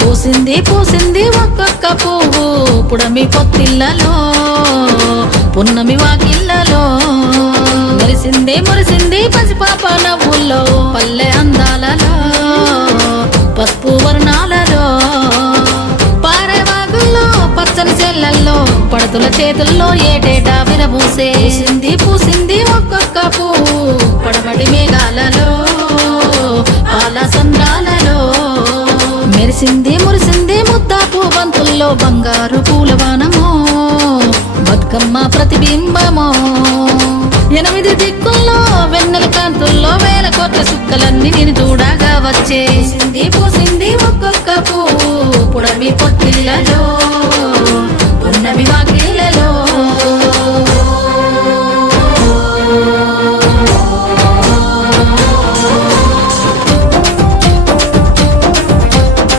పూసింది పూసింది ఒక్కొక్క పువ్వు పుడమి పొత్తిళ్ళలో పున్నమి వాకిళ్ళలో. మురిసింది మురిసింది పసిపాప నవ్వుల్లో పల్లె అందాలలో పసుపు వర్ణాలలో. పారేవాగుల్లో పచ్చని చెల్లల్లో పడతుల చేతుల్లో ఏటేటా విరబూసే. పూసింది పూసింది ఒక్కొక్క పువ్వు మురిసింది మురిసింది ముద్దా పూవంతుల్లో బంగారు పూలవానమో. బతుకమ్మ ప్రతిబింబమో. ఎనిమిది దిక్కుల్లో వెన్నెల కాంతుల్లో వేల కోట్ల చుక్కలన్నీ నేను చూడగా వచ్చేసింది పూసింది ఒక్కొక్క పువ్వు పొడవి పొట్టిల్లలో